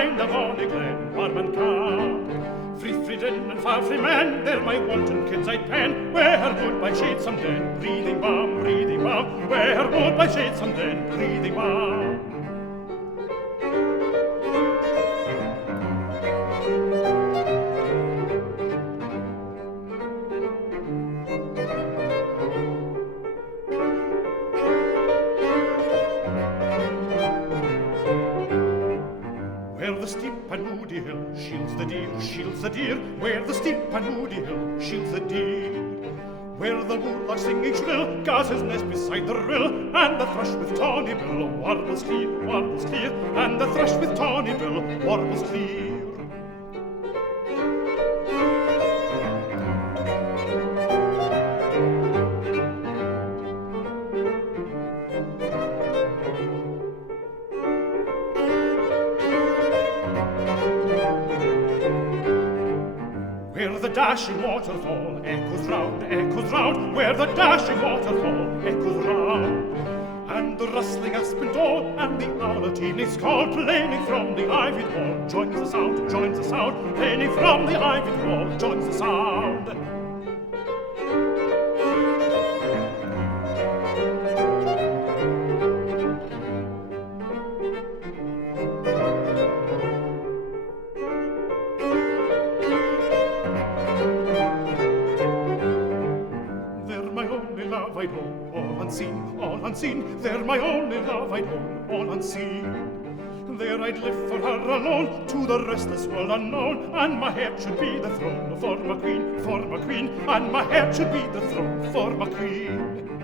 behind a bonny glen, warm and calm. Free din and far free men, there my wanton kids I'd pen, where would my shade some den, breathing balm, where would my shade some den, breathing balm. Where the steep and moody hill shields the deer, where the steep and moody hill shields the deer, where the woodlark singing shrill guards his nest beside the rill, and the thrush with tawny bill warbles clear, and the thrush with tawny bill warbles clear. Where the dashing waterfall echoes round, where the dashing waterfall echoes round, and the rustling aspen tall, and the owl at evening's call, plaining from the ivied wall, joins the sound, plaining from the ivied wall, joins the sound. Love I'd own, all unseen, there my only love I'd own, all unseen. There I'd live for her alone, to the restless world unknown, and my head should be the throne for my queen, and my head should be the throne for my queen.